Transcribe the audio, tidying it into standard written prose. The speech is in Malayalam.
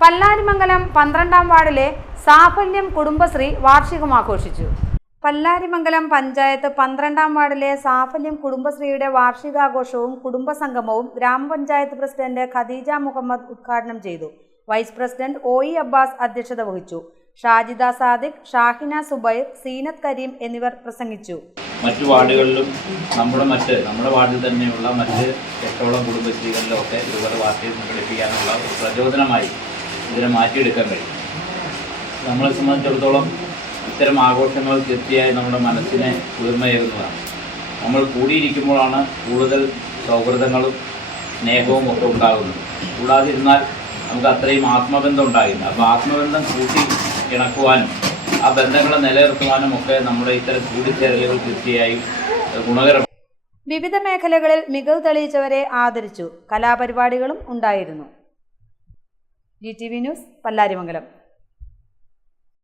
പല്ലാരിമംഗലം 12-ാം വാർഡിലെ സാഫല്യം കുടുംബശ്രീ വാർഷികം ആഘോഷിച്ചു. പല്ലാരിമംഗലം പഞ്ചായത്ത് 12-ാം വാർഡിലെ സാഫല്യം കുടുംബശ്രീയുടെ വാർഷികാഘോഷവും കുടുംബസംഗമവും ഗ്രാമപഞ്ചായത്ത് പ്രസിഡന്റ് ഖദീജ മുഹമ്മദ് ഉദ്ഘാടനം ചെയ്തു. വൈസ് പ്രസിഡന്റ് ഒഇ അബ്ബാസ് അധ്യക്ഷത വഹിച്ചു. ഷാജിദ സാദിഖ്, ഷാഹിന സുബൈർ, സീനത്ത് കരീം എന്നിവർ പ്രസംഗിച്ചു. മറ്റു വാർഡുകളിലും നമ്മുടെ വാർഡിൽ തന്നെയുള്ള മറ്റ് 8ഓളം കുടുംബശ്രീകളിലൊക്കെ ഇതുപോലെ വാർഷികം സംഘടിപ്പിക്കാനുള്ള പ്രചോദനമായി ഇതിനെ മാറ്റിയെടുക്കാൻ കഴിയും. നമ്മളെ സംബന്ധിച്ചിടത്തോളം ഇത്തരം ആഘോഷങ്ങൾ തീർച്ചയായും നമ്മുടെ മനസ്സിനെ കുളിർമയേകുന്നതാണ്. നമ്മൾ കൂടിയിരിക്കുമ്പോഴാണ് കൂടുതൽ സൗഹൃദങ്ങളും സ്നേഹവും ഒക്കെ ഉണ്ടാകുന്നത്. കൂടാതിരുന്നാൽ നമുക്ക് അത്രയും ആത്മബന്ധം ഉണ്ടാകില്ല. അപ്പോൾ ആത്മബന്ധം കൂട്ടി ഇണക്കുവാനും ആ ബന്ധങ്ങളെ നിലനിർത്തുവാനും ഒക്കെ നമ്മുടെ ഇത്തരം കൂടിച്ചേരലുകൾ തീർച്ചയായും ഗുണകരമാണ്. വിവിധ മേഖലകളിൽ മികവ് തെളിയിച്ചവരെ ആദരിച്ചു. കലാപരിപാടികളും ഉണ്ടായിരുന്നു. GTV news, Pallarimangalam.